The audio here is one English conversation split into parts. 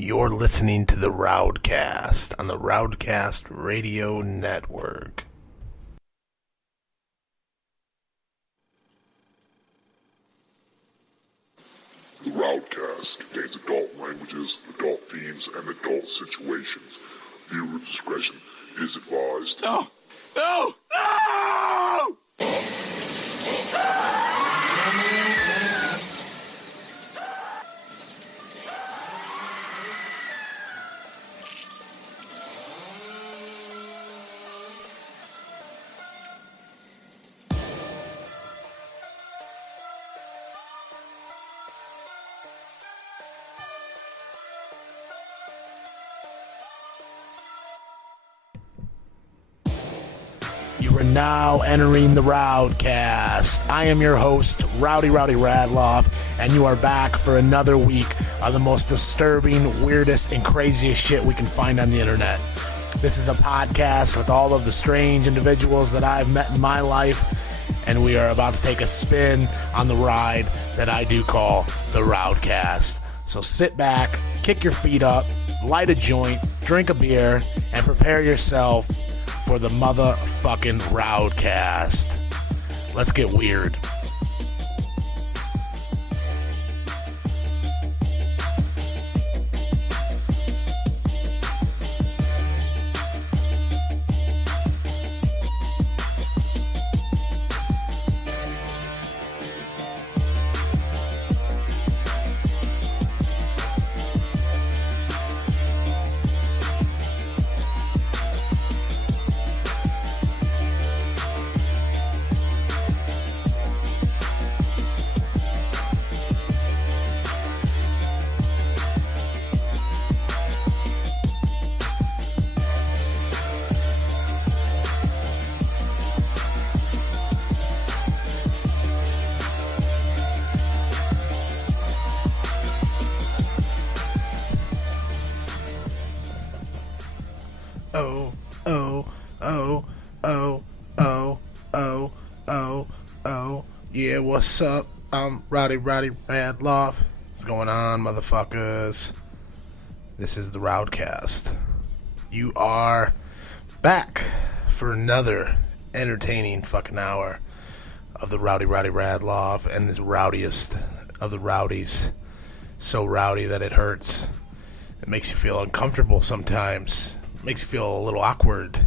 You're listening to the RowdCAST on the RowdCAST Radio Network. The RowdCAST contains adult languages, adult themes, and adult situations. Viewer discretion is advised. No! No! No! You are now entering the RowdCAST. I am your host, Rowdy Radloff, and you are back for another week of the most disturbing, weirdest, and craziest shit we can find on the internet. This is a podcast with all of the strange individuals that I've met in my life, and we are about to take a spin on the ride that I do call the RowdCAST. So sit back, kick your feet up, light a joint, drink a beer, and prepare yourself for the motherfucking RowdCAST. Let's get weird. Yeah, what's up? I'm Rowdy Radloff. What's going on, motherfuckers? This is the RowdCAST. You are back for another entertaining fucking hour of the Rowdy Radloff and this rowdiest of the rowdies. So rowdy that it hurts. It makes you feel uncomfortable sometimes. It makes you feel a little awkward.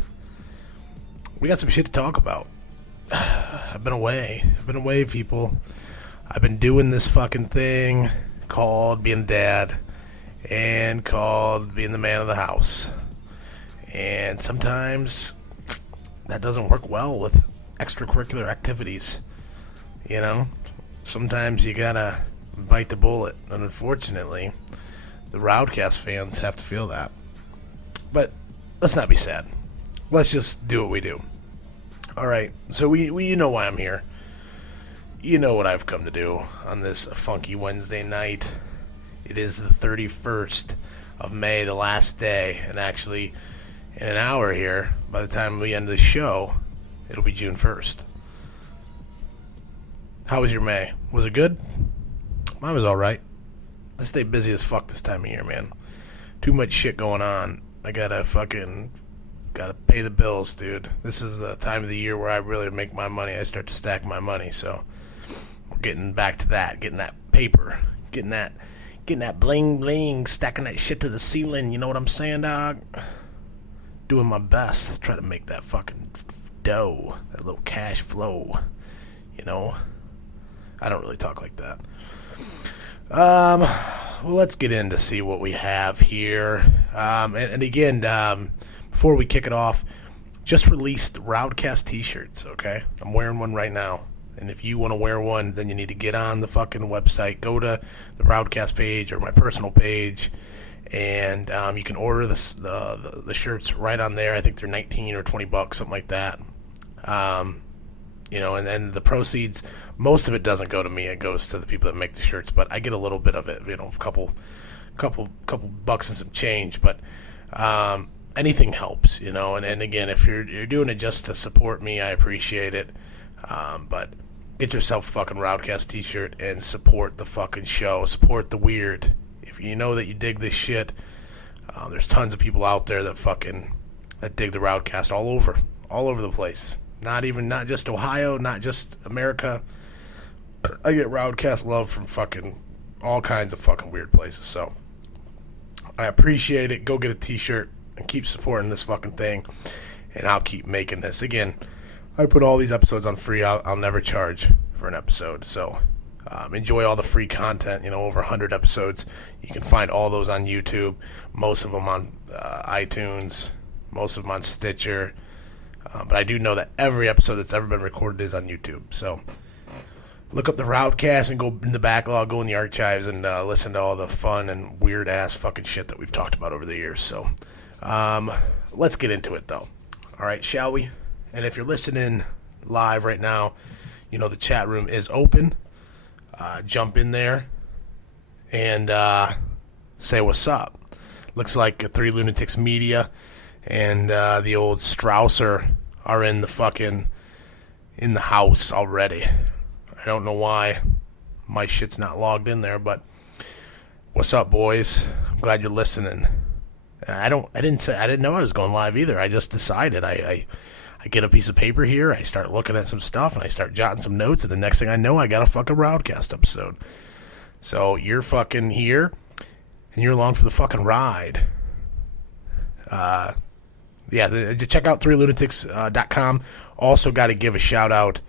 We got some shit to talk about. I've been away, people. I've been doing this fucking thing called being a dad and called being the man of the house. And sometimes that doesn't work well with extracurricular activities. You know? Sometimes you gotta bite the bullet. And unfortunately, the RowdCAST fans have to feel that. But let's not be sad. Let's just do what we do. Alright, so we you know why I'm here. You know what I've come to do on this funky Wednesday night. It is the 31st of May, the last day, and actually in an hour here, by the time we end the show, it'll be June 1st. How was your May? Was it good? Mine was alright. I stay busy as fuck this time of year, man. Too much shit going on. I gotta pay the bills, dude. This is the time of the year where I really make my money. I start to stack my money, so we're getting back to that, getting that paper, getting that bling bling, stacking that shit to the ceiling. You know what I'm saying, dog? Doing my best to try to make that fucking dough, that little cash flow. You know, I don't really talk like that. Well, let's get in to see what we have here. And again, before we kick it off, just released RowdCAST t-shirts, okay? I'm wearing one right now. And if you want to wear one, then you need to get on the fucking website. Go to the RowdCAST page or my personal page, and you can order the shirts right on there. I think they're $19 or $20, something like that. You know, and then the proceeds, most of it doesn't go to me. It goes to the people that make the shirts, but I get a little bit of it, you know, a couple bucks and some change, but anything helps, you know, and again, if you're doing it just to support me, I appreciate it, but get yourself a fucking RowdCAST t-shirt and support the fucking show, support the weird, if you know that you dig this shit, there's tons of people out there that dig the RowdCAST all over the place. Not just Ohio, not just America. I get RowdCAST love from fucking all kinds of fucking weird places. So I appreciate it. Go get a t-shirt and keep supporting this fucking thing, and I'll keep making this. Again, I put all these episodes on free. I'll never charge for an episode. So enjoy all the free content. Over 100 episodes. You can find all those on YouTube. Most of them on iTunes. Most of them on Stitcher. But I do know that every episode that's ever been recorded is on YouTube. So look up the RowdCAST and go in the backlog, go in the archives, and listen to all the fun and weird-ass fucking shit that we've talked about over the years. So let's get into it, though. All right, shall we? And if you're listening live right now, the chat room is open. Jump in there and say what's up. Looks like 3 Lunatics Media and the old Strausser are in the house already. I don't know why my shit's not logged in there, but what's up, boys? I'm glad you're listening. I didn't know I was going live either. I just decided. I get a piece of paper here, I start looking at some stuff, and I start jotting some notes, and the next thing I know, I got a fucking RowdCAST episode. So you're fucking here, and you're along for the fucking ride. Check out 3lunatics.com. Also got to give a shout out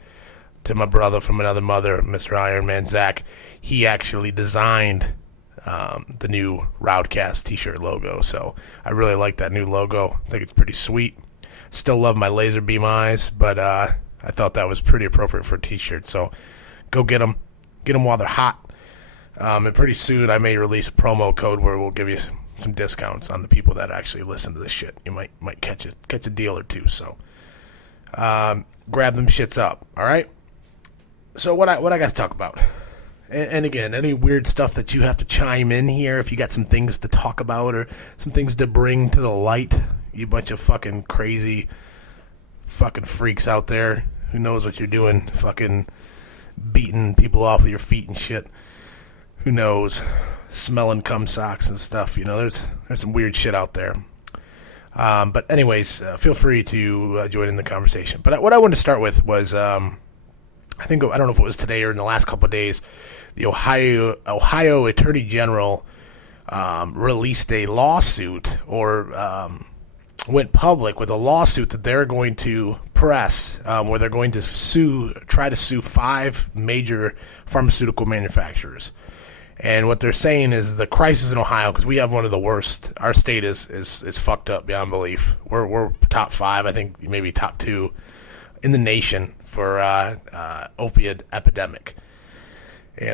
to my brother from another mother, Mr. Iron Man Zach. He actually designed the new RowdCAST t-shirt logo, so I really like that new logo. I think it's pretty sweet. Still love my laser beam eyes, but I thought that was pretty appropriate for a t-shirt, so go get them while they're hot. And pretty soon I may release a promo code where we'll give you some discounts on the people that actually listen to this shit. You might catch a deal or two, so grab them shits up. All right. So what I got to talk about, and again, any weird stuff that you have to chime in here, if you got some things to talk about or some things to bring to the light, you bunch of fucking crazy fucking freaks out there, who knows what you're doing, fucking beating people off with your feet and shit. Who knows? Smelling cum socks and stuff. There's some weird shit out there. But anyways, feel free to join in the conversation. But what I wanted to start with was, I don't know if it was today or in the last couple of days, the Ohio Attorney General released a lawsuit, or went public with a lawsuit that they're going to press, where they're going to try to sue 5 major pharmaceutical manufacturers. And what they're saying is the crisis in Ohio, because we have one of the worst. Our state is fucked up beyond belief. We're top 5, I think maybe top 2 in the nation for opiate epidemic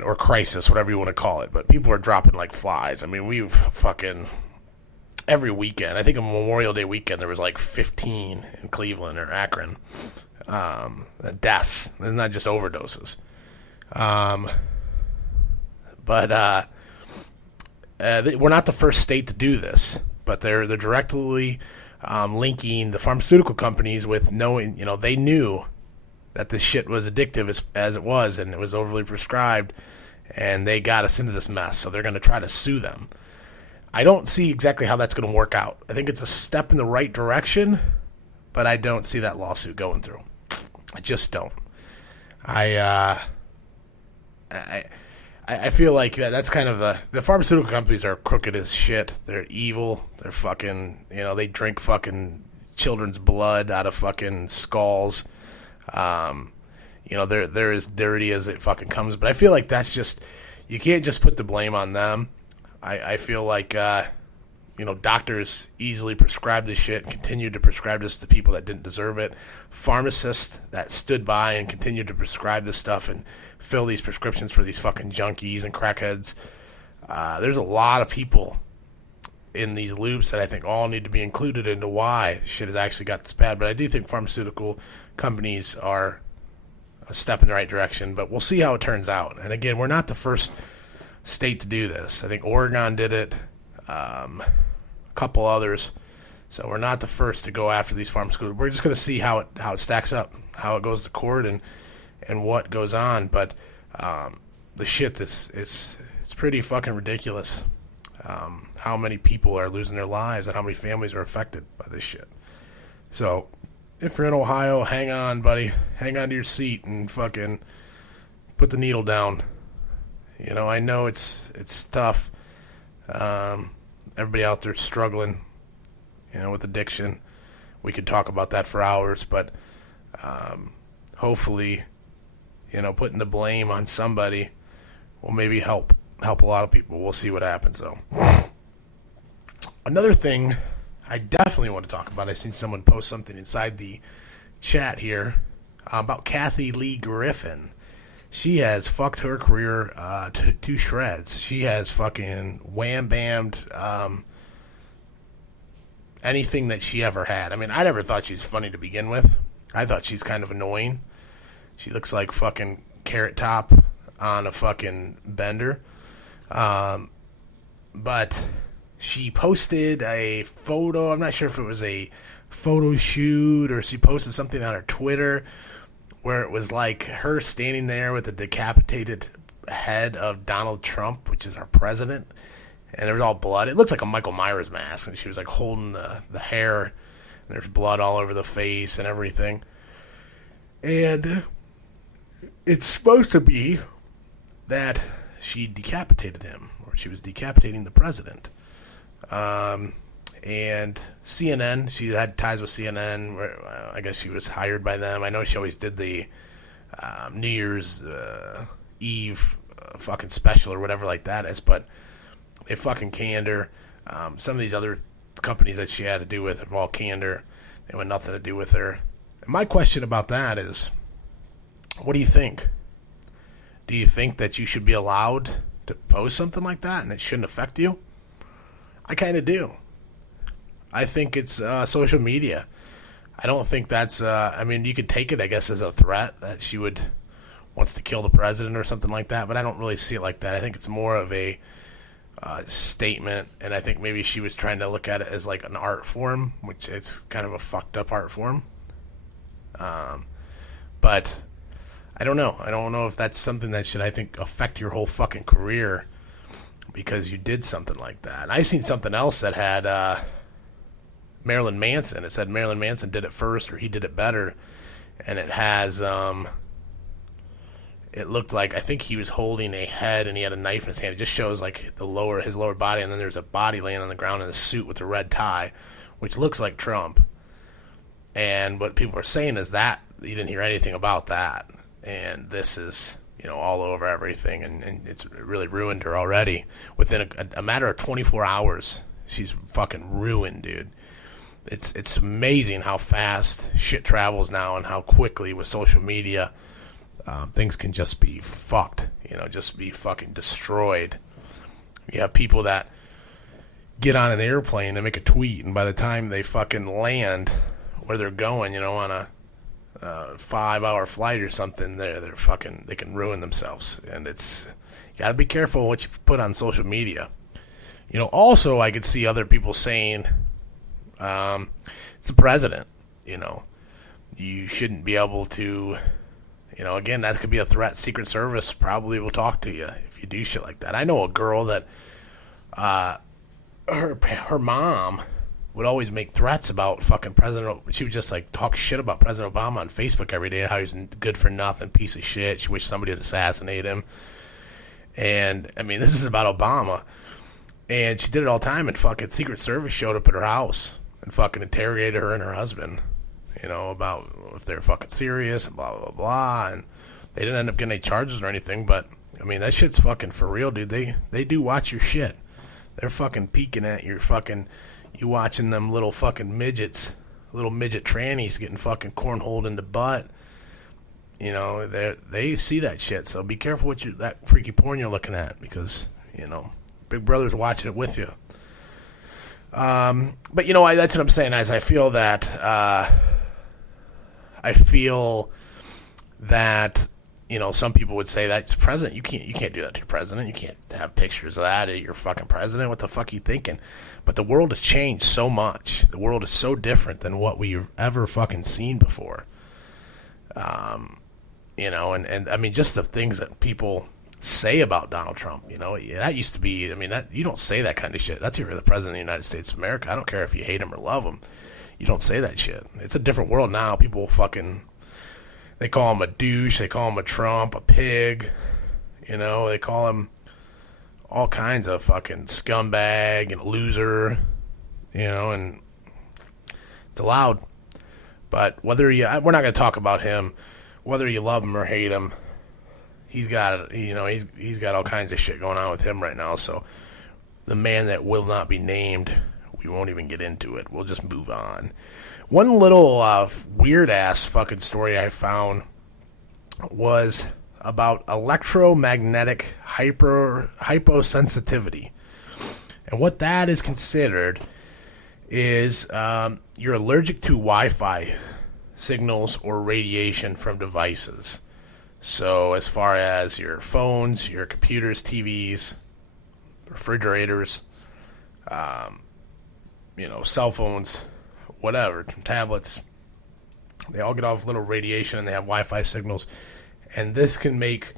or crisis, whatever you want to call it. But people are dropping like flies. I mean, we've fucking every weekend. I think on Memorial Day weekend there was like 15 in Cleveland or Akron deaths. It's not just overdoses. But we're not the first state to do this, but they're directly linking the pharmaceutical companies with knowing, they knew that this shit was addictive as it was, and it was overly prescribed, and they got us into this mess, so they're going to try to sue them. I don't see exactly how that's going to work out. I think it's a step in the right direction, but I don't see that lawsuit going through. I just don't. I feel like that's kind of the pharmaceutical companies are crooked as shit. They're evil. They're fucking, they drink fucking children's blood out of fucking skulls. They're as dirty as it fucking comes. But I feel like that's just, you can't just put the blame on them. I feel like, doctors easily prescribe this shit and continue to prescribe this to people that didn't deserve it. Pharmacists that stood by and continued to prescribe this stuff and fill these prescriptions for these fucking junkies and crackheads. There's a lot of people in these loops that I think all need to be included into why shit has actually got this bad. But I do think pharmaceutical companies are a step in the right direction, but we'll see how it turns out. And again, we're not the first state to do this. I think Oregon did it, a couple others. So we're not the first to go after these pharmaceuticals. We're just going to see how it stacks up, how it goes to court, and what goes on. But the shit, it's pretty fucking ridiculous. how many people are losing their lives and how many families are affected by this shit. So, if you're in Ohio, hang on, buddy. Hang on to your seat and fucking put the needle down. You know, I know it's tough. Everybody out there struggling, you know, with addiction. We could talk about that for hours, but hopefully, you know, putting the blame on somebody will maybe help a lot of people. We'll see what happens, though. Another thing I definitely want to talk about, I seen someone post something inside the chat here about Kathy Lee Griffin. She has fucked her career to shreds. She has fucking wham-bammed anything that she ever had. I mean, I never thought she was funny to begin with. I thought she's kind of annoying. She looks like fucking Carrot Top on a fucking bender. But she posted a photo. I'm not sure if it was a photo shoot or she posted something on her Twitter where it was like her standing there with the decapitated head of Donald Trump, which is our president, and there was all blood. It looked like a Michael Myers mask, and she was like holding the hair, and there's blood all over the face and everything. And it's supposed to be that she decapitated him, or she was decapitating the president. And CNN, she had ties with CNN. Where, I guess she was hired by them. I know she always did the New Year's Eve fucking special or whatever like that is, but they fucking canned her. Some of these other companies that she had to do with have all canned her. They want nothing to do with her. And my question about that is, what do you think? Do you think that you should be allowed to post something like that and it shouldn't affect you? I kind of do. I think it's social media. I don't think that's, I mean, you could take it, I guess, as a threat that she wants to kill the president or something like that, but I don't really see it like that. I think it's more of a statement, and I think maybe she was trying to look at it as like an art form, which it's kind of a fucked up art form. But I don't know. I don't know if that's something that should, I think, affect your whole fucking career because you did something like that. I seen something else that had Marilyn Manson. It said Marilyn Manson did it first, or he did it better, and it has it looked like, I think he was holding a head and he had a knife in his hand. It just shows like his lower body, and then there's a body laying on the ground in a suit with a red tie, which looks like Trump. And what people are saying is that you didn't hear anything about that, and this is, you know, all over everything, and it's really ruined her already. Within a matter of 24 hours, she's fucking ruined, dude. It's amazing how fast shit travels now and how quickly with social media things can just be fucked, you know, just be fucking destroyed. You have people that get on an airplane and make a tweet, and by the time they fucking land where they're going, you know, on a 5-hour flight or something, they're fucking, they can ruin themselves. And it's, you gotta be careful what you put on social media. You know, also I could see other people saying, it's the president, you know, you shouldn't be able to, you know, again, that could be a threat. Secret Service probably will talk to you if you do shit like that. I know a girl that her mom would always make threats about fucking President. She would just like talk shit about President Obama on Facebook every day, how he's a good for nothing piece of shit. She wished somebody would assassinate him. And I mean, this is about Obama. And she did it all the time, and fucking Secret Service showed up at her house and fucking interrogated her and her husband, you know, about if they're fucking serious and blah, blah, blah. And they didn't end up getting any charges or anything, but I mean, that shit's fucking for real, dude. They do watch your shit. They're fucking peeking at your fucking, you watching them little fucking midgets, little midget trannies getting fucking cornholed in the butt. You know, they see that shit, so be careful what that freaky porn you're looking at, because, you know, Big Brother's watching it with you. But, you know, that's what I'm saying, is I feel that, you know, some people would say that's president. You can't do that to your president. You can't have pictures of that at your fucking president. What the fuck are you thinking? But the world has changed so much. The world is so different than what we've ever fucking seen before. You know, and I mean, just the things that people say about Donald Trump. You know, that used to be, I mean, that you don't say that kind of shit. That's you're the president of the United States of America. I don't care if you hate him or love him. You don't say that shit. It's a different world now. People fucking, they call him a douche. They call him a Trump, a pig. You know, they call him all kinds of fucking scumbag and loser. You know, and it's allowed. But whether you, we're not going to talk about him, whether you love him or hate him. He's got, you know, he's got all kinds of shit going on with him right now. So the man that will not be named, we won't even get into it. We'll just move on. One little weird ass fucking story I found was about electromagnetic hyposensitivity, and what that is considered is you're allergic to Wi-Fi signals or radiation from devices. So as far as your phones, your computers, TVs, refrigerators, you know, cell phones, whatever, tablets, they all get off little radiation and they have Wi-Fi signals. And this can make,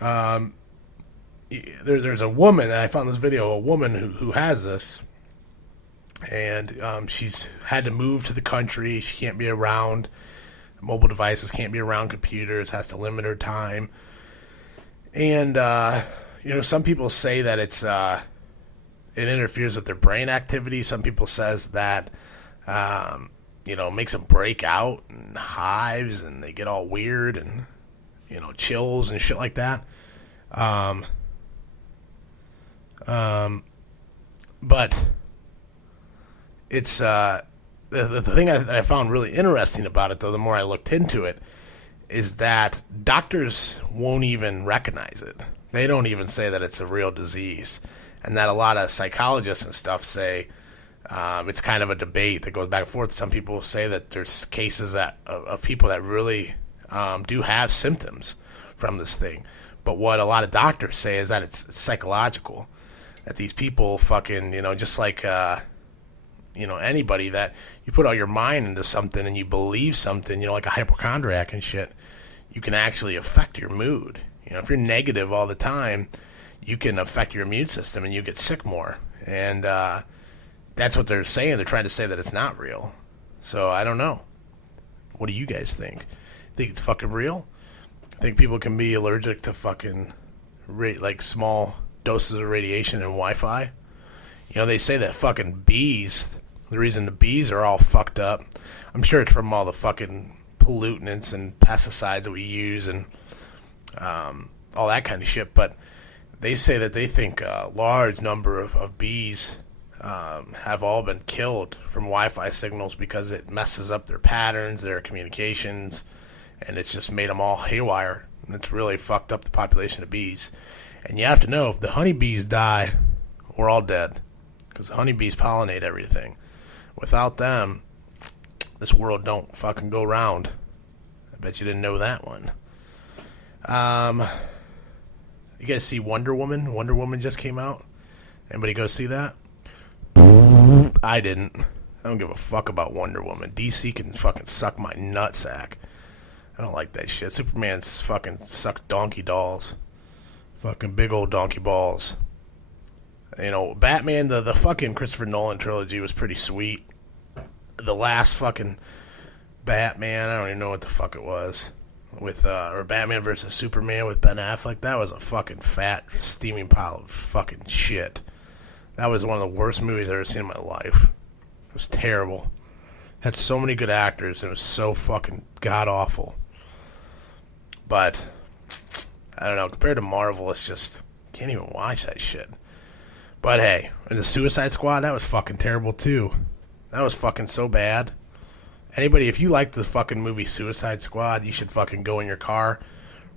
there's a woman, I found this video, a woman who has this, and she's had to move to the country. She can't be around mobile devices, can't be around computers, has to limit her time. And, you know, some people say that it interferes with their brain activity. Some people says that, you know, makes them break out and hives and they get all weird and, you know, chills and shit like that. But it's, the thing that I found really interesting about it, though, the more I looked into it, is that doctors won't even recognize it. They don't even say that it's a real disease. And that a lot of psychologists and stuff say it's kind of a debate that goes back and forth. Some people say that there's cases of people that really do have symptoms from this thing. But what a lot of doctors say is that it's psychological. That these people fucking, you know, just like... you know, anybody that you put all your mind into something and you believe something, you know, like a hypochondriac and shit, you can actually affect your mood. You know, if you're negative all the time, you can affect your immune system and you get sick more. And that's what they're saying. They're trying to say that it's not real. So I don't know. What do you guys think? Think it's fucking real? I think people can be allergic to fucking like small doses of radiation and Wi-Fi. You know, they say that fucking bees, the reason the bees are all fucked up, I'm sure it's from all the fucking pollutants and pesticides that we use and all that kind of shit, but they say that they think a large number of bees have all been killed from Wi-Fi signals because it messes up their patterns, their communications, and it's just made them all haywire, and it's really fucked up the population of bees. And you have to know, if the honeybees die, we're all dead, because the honeybees pollinate everything. Without them, this world don't fucking go round. I bet you didn't know that one. You guys see Wonder Woman? Wonder Woman just came out. Anybody go see that? I didn't. I don't give a fuck about Wonder Woman. DC can fucking suck my nutsack. I don't like that shit. Superman's fucking suck donkey dolls. Fucking big old donkey balls. You know, Batman, the fucking Christopher Nolan trilogy was pretty sweet. The last fucking Batman, I don't even know what the fuck it was. With, or Batman versus Superman with Ben Affleck, that was a fucking fat, steaming pile of fucking shit. That was one of the worst movies I've ever seen in my life. It was terrible. Had so many good actors, and it was so fucking god-awful. But, I don't know, compared to Marvel, it's just, can't even watch that shit. But hey, and the Suicide Squad, that was fucking terrible too. That was fucking so bad. Anybody, if you like the fucking movie Suicide Squad, you should fucking go in your car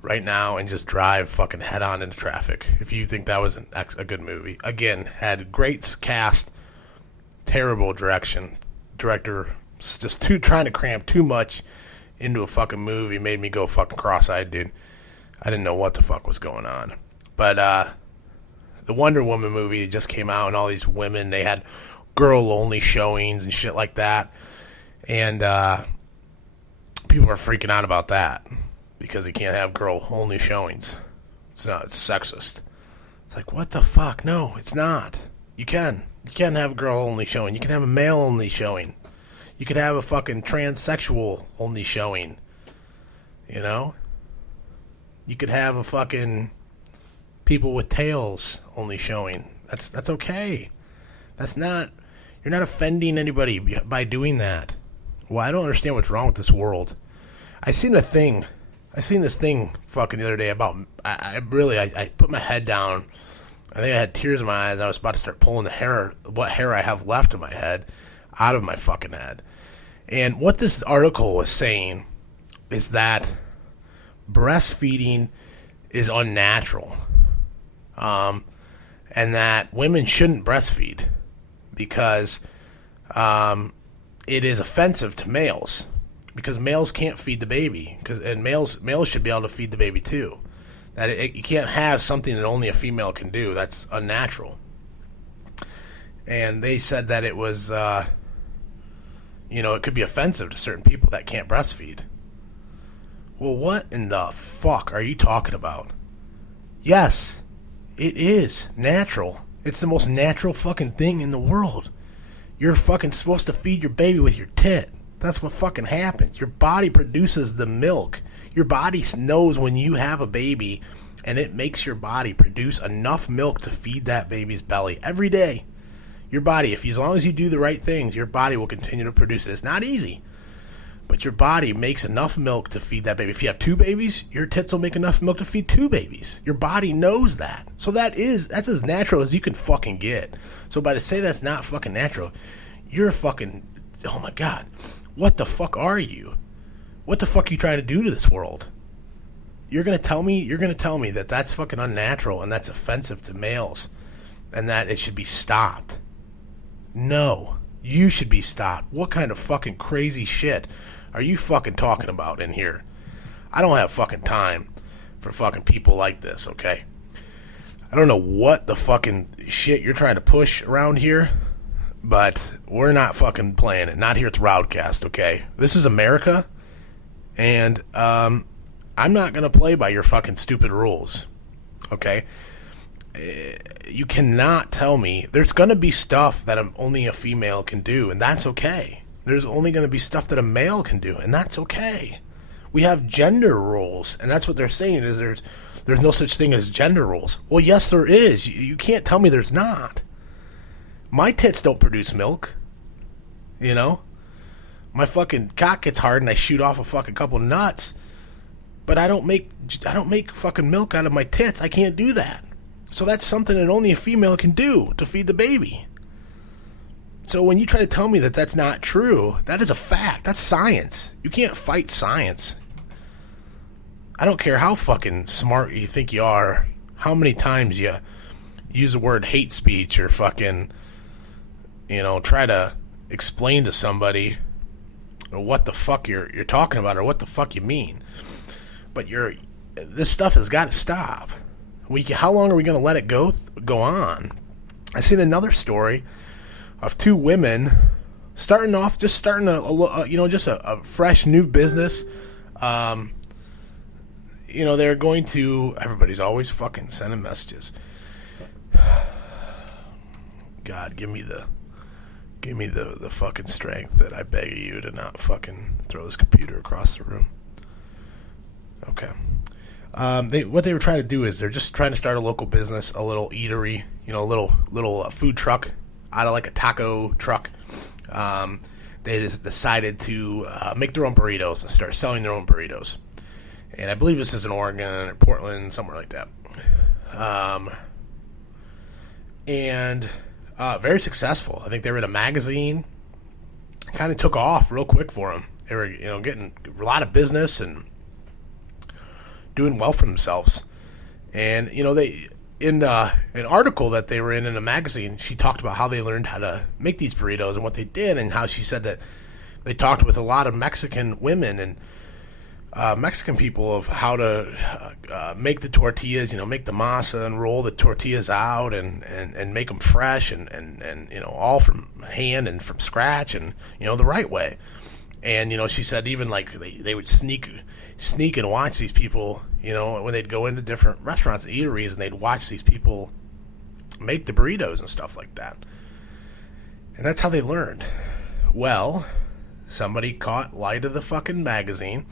right now and just drive fucking head on into traffic. If you think that was a good movie. Again, had great cast, terrible director, just trying to cram too much into a fucking movie made me go fucking cross-eyed, dude. I didn't know what the fuck was going on. But, the Wonder Woman movie just came out, and all these women, they had girl-only showings and shit like that. And people are freaking out about that because you can't have girl-only showings. It's not. It's sexist. It's like, what the fuck? No, it's not. You can have a girl only showing. You can have a male only showing. You could have a fucking transsexual only showing. You know? You could have a fucking people with tails only showing. That's okay. That's not... You're not offending anybody by doing that. Well, I don't understand what's wrong with this world. I seen this thing fucking the other day about... I put my head down. I think I had tears in my eyes. I was about to start pulling what hair I have left in my head, out of my fucking head. And what this article was saying is that breastfeeding is unnatural. And that women shouldn't breastfeed because it is offensive to males. Because males can't feed the baby. And males should be able to feed the baby too. You can't have something that only a female can do. That's unnatural. And they said that it was... it could be offensive to certain people that can't breastfeed. Well, what in the fuck are you talking about? Yes, it is natural. It's the most natural fucking thing in the world. You're fucking supposed to feed your baby with your tit. That's what fucking happens. Your body produces the milk. Your body knows when you have a baby, and it makes your body produce enough milk to feed that baby's belly every day. Your body, as long as you do the right things, your body will continue to produce it. It's not easy, but your body makes enough milk to feed that baby. If you have 2 babies, your tits will make enough milk to feed 2 babies. Your body knows that. So that's as natural as you can fucking get. So to say that's not fucking natural, you're fucking, oh my God, what the fuck are you? What the fuck are you trying to do to this world? You're gonna tell me that that's fucking unnatural and that's offensive to males and that it should be stopped. No, you should be stopped. What kind of fucking crazy shit are you fucking talking about in here? I don't have fucking time for fucking people like this, okay? I don't know what the fucking shit you're trying to push around here, but we're not fucking playing it. Not here at the RowdCAST, okay? This is America, and I'm not gonna play by your fucking stupid rules, okay? You cannot tell me there's going to be stuff that only a female can do, and that's okay. There's only going to be stuff that a male can do, and that's okay. We have gender roles, and that's what they're saying is there's no such thing as gender roles. Well, yes, there is. You can't tell me there's not. My tits don't produce milk. You know? My fucking cock gets hard and I shoot off a fucking couple nuts, but I don't make fucking milk out of my tits. I can't do that. So that's something that only a female can do to feed the baby. So when you try to tell me that that's not true, that is a fact. That's science. You can't fight science. I don't care how fucking smart you think you are, how many times you use the word hate speech or fucking, try to explain to somebody what the fuck you're talking about or what the fuck you mean. But this stuff has got to stop. How long are we going to let it go on? I seen another story of 2 women starting a fresh new business. They're going to. Everybody's always fucking sending messages. God, give me the fucking strength that I beg of you to not fucking throw this computer across the room. Okay. What they were trying to do is they're just trying to start a local business, a little eatery, a little food truck out of like a taco truck. They just decided to make their own burritos and start selling their own burritos. And I believe this is in Oregon or Portland, somewhere like that. Very successful. I think they were in a magazine. Kind of took off real quick for them. They were, getting a lot of business and doing well for themselves. And they in an article that they were in a magazine, she talked about how they learned how to make these burritos and what they did, and how she said that they talked with a lot of Mexican women and Mexican people of how to make the tortillas, make the masa and roll the tortillas out and make them fresh and all from hand and from scratch and the right way. And she said even like they would sneak and watch these people You know, when they'd go into different restaurants and eateries and they'd watch these people make the burritos and stuff like that. And that's how they learned. Well, somebody caught light of the fucking magazine.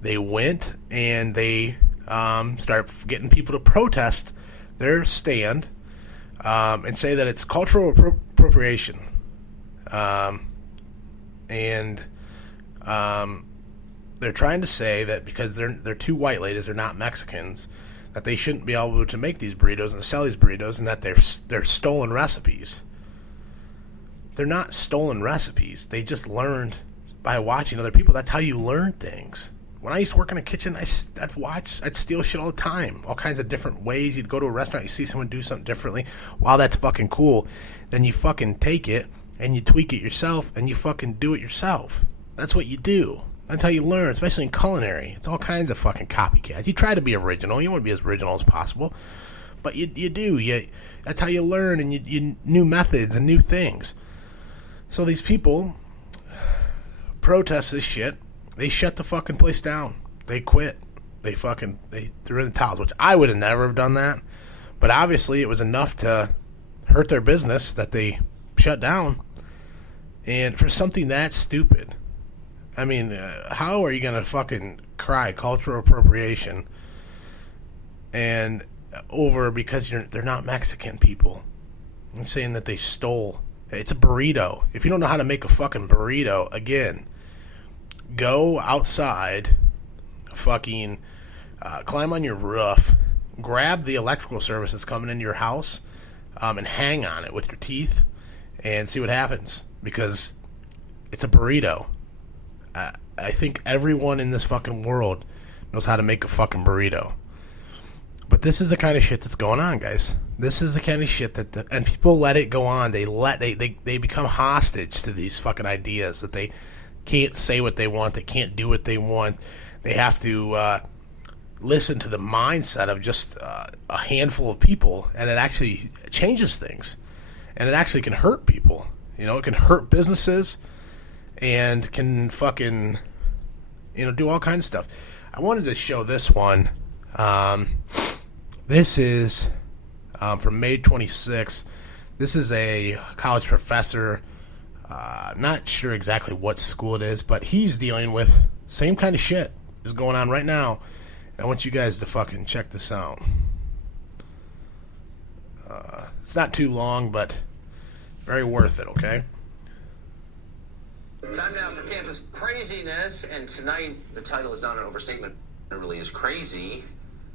They went and they started getting people to protest their stand and say that it's cultural appropriation. They're trying to say that because they're two white ladies, they're not Mexicans, that they shouldn't be able to make these burritos and sell these burritos, and that they're stolen recipes. They're not stolen recipes. They just learned by watching other people. That's how you learn things. When I used to work in a kitchen, I'd steal shit all the time. All kinds of different ways. You'd go to a restaurant, you see someone do something differently. Wow, that's fucking cool. Then you fucking take it and you tweak it yourself and you fucking do it yourself. That's what you do. That's how you learn, especially in culinary. It's all kinds of fucking copycats. You try to be original. You want to be as original as possible. But you do. That's how you learn, and you new methods and new things. So these people protest this shit. They shut the fucking place down. They quit. They threw in the towels, which I would have never have done that. But obviously it was enough to hurt their business that they shut down. And for something that stupid. I mean, how are you going to fucking cry cultural appropriation and over because they're not Mexican people? I'm saying that they stole. It's a burrito. If you don't know how to make a fucking burrito, again, go outside, fucking climb on your roof, grab the electrical service that's coming into your house, and hang on it with your teeth and see what happens. Because it's a burrito. I think everyone in this fucking world knows how to make a fucking burrito. But this is the kind of shit that's going on, guys. This is the kind of shit and people let it go on. They become hostage to these fucking ideas that they can't say what they want. They can't do what they want. They have to listen to the mindset of just a handful of people, and it actually changes things. And it actually can hurt people. You know, it can hurt businesses and can fucking, do all kinds of stuff. I wanted to show this one. This is from May 26th. This is a college professor. Not sure exactly what school it is, but he's dealing with same kind of shit is going on right now. And I want you guys to fucking check this out. It's not too long, but very worth it, okay? Time now for campus craziness, and tonight the title is not an overstatement. It really is crazy.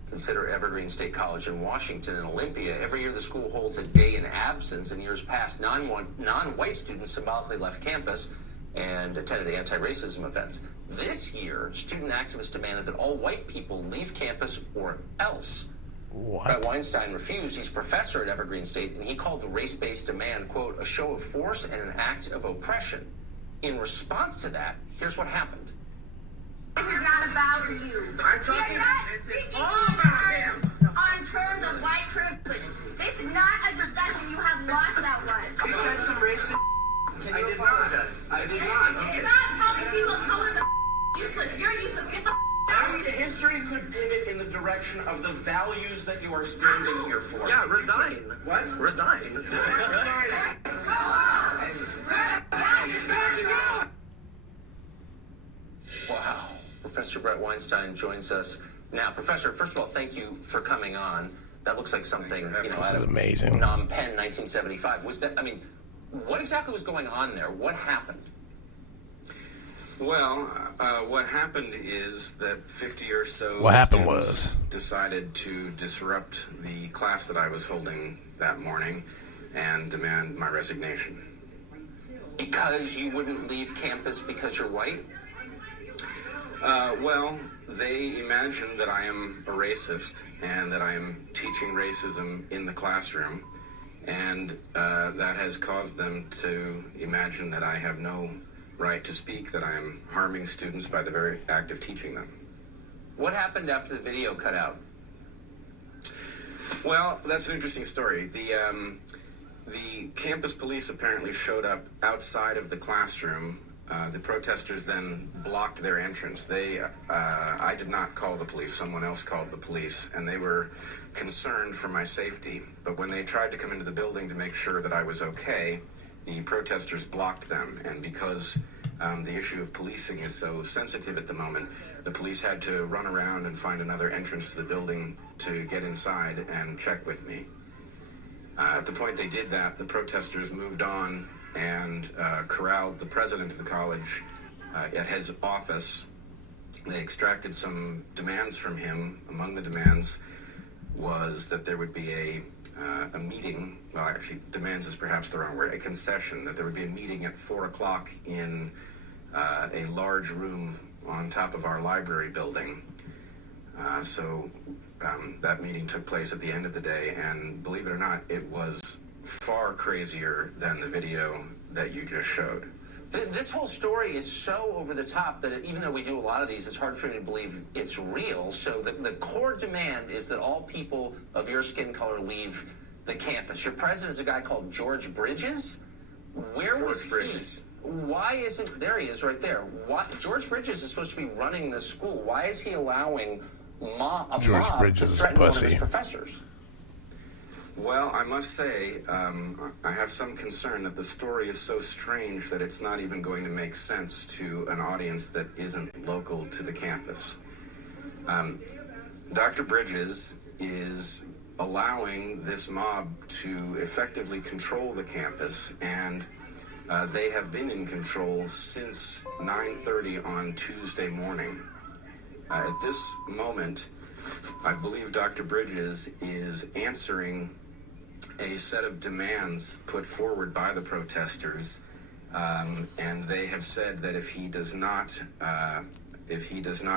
Consider Evergreen State College in Washington and Olympia. Every year the school holds a day in absence. In years past, non-white students symbolically left campus and attended anti-racism events. This year, student activists demanded that all white people leave campus or else. What? Brett Weinstein refused. He's a professor at Evergreen State, and he called the race-based demand, quote, a show of force and an act of oppression. In response to that, here's what happened. This is not about you. I'm talking. This is all about him. On terms of white privilege. This is not a discussion. You have lost that one. You said some racist. Can you apologize? I did not. It's not telling people of color the useless. You're useless. Get the out. History could pivot in the direction of the values that you are standing here for. Yeah, resign. What? Resign. Wow. Professor Brett Weinstein joins us now. Professor, first of all, thank you for coming on. That looks like something, This out is of amazing. Phnom Penh, 1975. What exactly was going on there? What happened? Well, what happened is that 50 or so What happened students was decided to disrupt the class that I was holding that morning and demand my resignation. Because you wouldn't leave campus because you're white? Well, they imagine that I am a racist and that I am teaching racism in the classroom, and that has caused them to imagine that I have no right to speak, that I am harming students by the very act of teaching them. What happened after the video cut out? Well, that's an interesting story. The campus police apparently showed up outside of the classroom The protesters then blocked their entrance. I did not call the police. Someone else called the police, and they were concerned for my safety. But when they tried to come into the building to make sure that I was okay, the protesters blocked them. And because the issue of policing is so sensitive at the moment, the police had to run around and find another entrance to the building to get inside and check with me. At the point they did that, the protesters moved on and corralled the president of the college at his office. They extracted some demands from him. Among the demands was that there would be a meeting. Well, actually, demands is perhaps the wrong word. A concession, that there would be a meeting at 4 o'clock in a large room on top of our library building. So that meeting took place at the end of the day, and believe it or not, it was far crazier than the video that you just showed. This whole story is so over the top that even though we do a lot of these, it's hard for me to believe it's real. So the core demand is that all people of your skin color leave the campus. Your president is a guy called George Bridges. Where was he? Bridges. Why isn't, there he is right there. George Bridges is supposed to be running the school. Why is he allowing a mob to threaten one of his professors? Well, I must say, I have some concern that the story is so strange that it's not even going to make sense to an audience that isn't local to the campus. Dr. Bridges is allowing this mob to effectively control the campus, and they have been in control since 9:30 on Tuesday morning. At this moment, I believe Dr. Bridges is answering a set of demands put forward by the protesters, and they have said that if he does not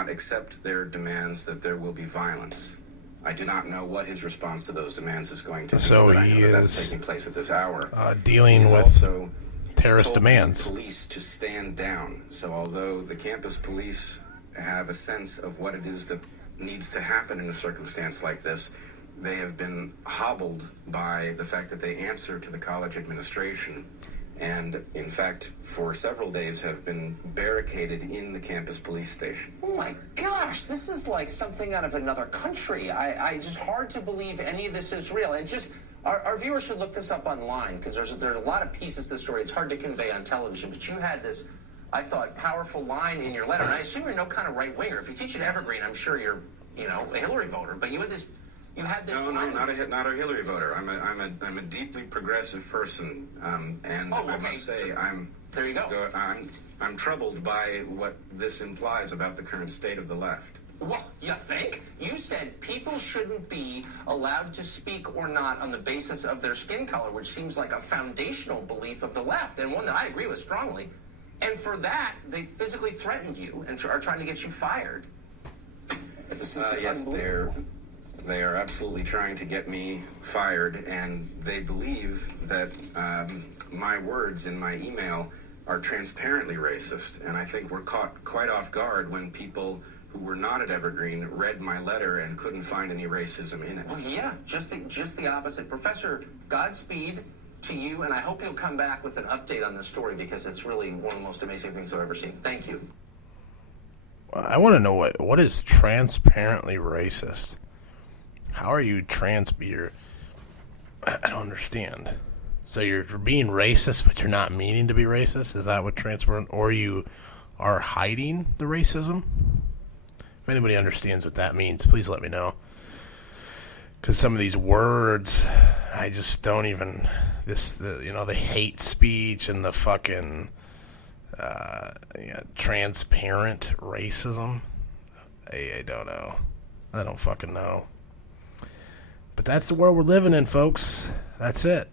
accept their demands, that there will be violence. I do not know what his response to those demands is going to be. So but I know he that's taking place at this hour. Dealing with also terrorist told demands. The police to stand down. So although the campus police have a sense of what it is that needs to happen in a circumstance like this, they have been hobbled by the fact that they answer to the college administration, and in fact for several days have been barricaded in the campus police station. Oh my gosh, this is like something out of another country. It's just hard to believe any of this is real. And just our viewers should look this up online, because there are a lot of pieces to the story. It's hard to convey on television, but you had this, I thought, powerful line in your letter, and I assume you're no kind of right-winger. If you teach at Evergreen, I'm sure you're, a Hillary voter, but you had this No, not a Hillary voter. I'm a deeply progressive person, and I must say there you go. I'm troubled by what this implies about the current state of the left. Well, you think? You said people shouldn't be allowed to speak or not on the basis of their skin color, which seems like a foundational belief of the left, and one that I agree with strongly. And for that, they physically threatened you and are trying to get you fired. This is yes, they are absolutely trying to get me fired, and they believe that my words in my email are transparently racist, and I think we're caught quite off guard when people who were not at Evergreen read my letter and couldn't find any racism in it. Well, yeah, just the opposite. Professor, Godspeed to you, and I hope you'll come back with an update on this story, because it's really one of the most amazing things I've ever seen. Thank you. I want to know what is transparently racist. How are you I don't understand. So you're being racist, but you're not meaning to be racist? Is that what transparent? Or you are hiding the racism? If anybody understands what that means, please let me know. Because some of these words, I just don't even... the hate speech and the fucking transparent racism. I don't know. I don't fucking know. But that's the world we're living in, folks. That's it.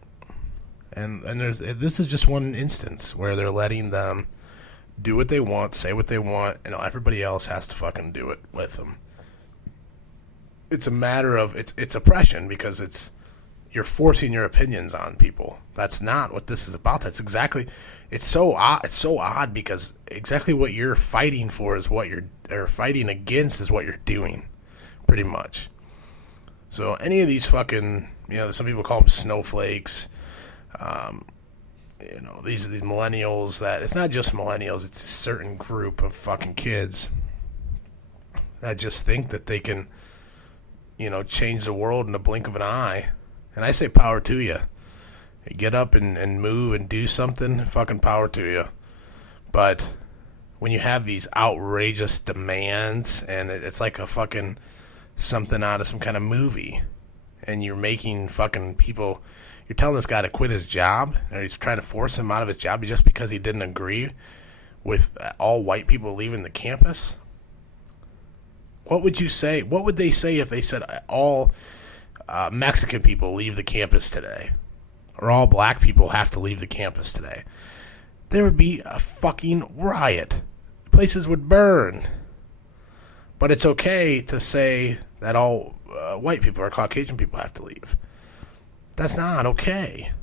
And this is just one instance where they're letting them do what they want, say what they want, and everybody else has to fucking do it with them. It's a matter of it's oppression, because you're forcing your opinions on people. That's not what this is about. That's exactly. It's so odd because exactly what you're fighting for is or fighting against is what you're doing, pretty much. So any of these fucking, some people call them snowflakes. you know, these millennials that, it's not just millennials, it's a certain group of fucking kids that just think that they can, you know, change the world in the blink of an eye. And I say power to you. Get up and move and do something, fucking power to you. But when you have these outrageous demands, and it's like a fucking something out of some kind of movie, and you're making fucking people, you're telling this guy to quit his job, or he's trying to force him out of his job just because he didn't agree with all white people leaving the campus. What would you say? What would they say if they said all Mexican people leave the campus today? Or all black people have to leave the campus today? There would be a fucking riot. Places would burn. But it's okay to say that all white people or Caucasian people have to leave. That's not okay.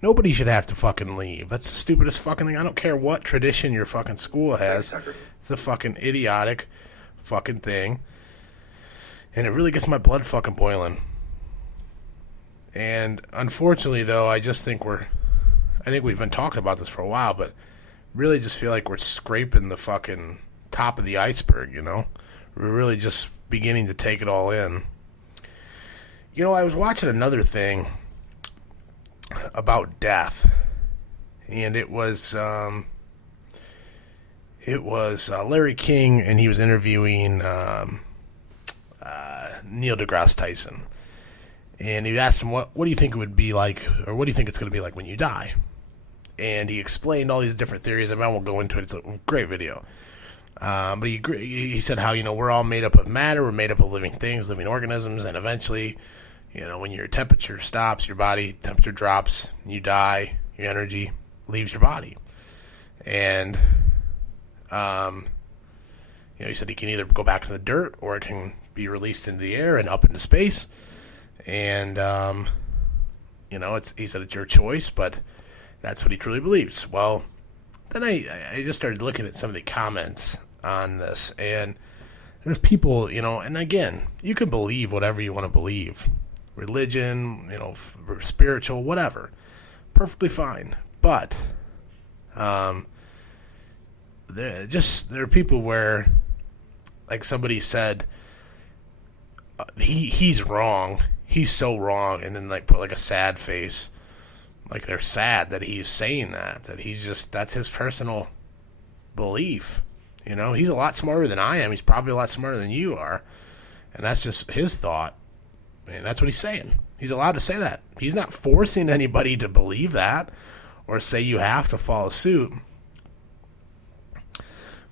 Nobody should have to fucking leave. That's the stupidest fucking thing. I don't care what tradition your fucking school has. It's a fucking idiotic fucking thing. And it really gets my blood fucking boiling. And unfortunately, though, I just think I think we've been talking about this for a while, but really just feel like we're scraping the fucking top of the iceberg, you know? We're really just beginning to take it all in. You know, I was watching another thing about death, and it was Larry King, and he was interviewing Neil deGrasse Tyson. And he asked him, what do you think it would be like, or what do you think it's going to be like when you die? And he explained all these different theories. I mean, I won't go into it. It's a great video. But he said how, you know, we're all made up of matter. We're made up of living things, living organisms. And eventually, you know, when your temperature stops, your body temperature drops, you die, your energy leaves your body. And, you know, he said he can either go back to the dirt or it can be released into the air and up into space. And, you know, he said it's your choice, but that's what he truly believes. Well, then I just started looking at some of the comments on this, and there's people, you know, and again, you can believe whatever you want to believe. Religion, you know, spiritual, whatever. Perfectly fine. But, there are people where, like somebody said, he's wrong. He's so wrong, and then like put like a sad face, like they're sad that he's saying that he's just, that's his personal belief. You know, he's a lot smarter than I am. He's probably a lot smarter than you are, and that's just his thought, and that's what he's saying. He's allowed to say that. He's not forcing anybody to believe that or say you have to follow suit,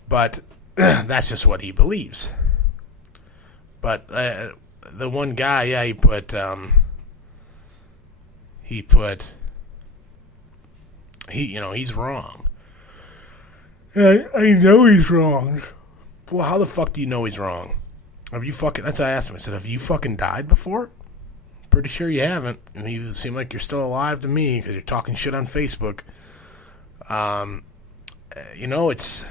but that's just what he believes. But the one guy, yeah, he put, you know, he's wrong. I know he's wrong. Well, how the fuck do you know he's wrong? Have you fucking, that's what I asked him. I said, have you fucking died before? Pretty sure you haven't. And you seem like you're still alive to me because you're talking shit on Facebook. You know, it's,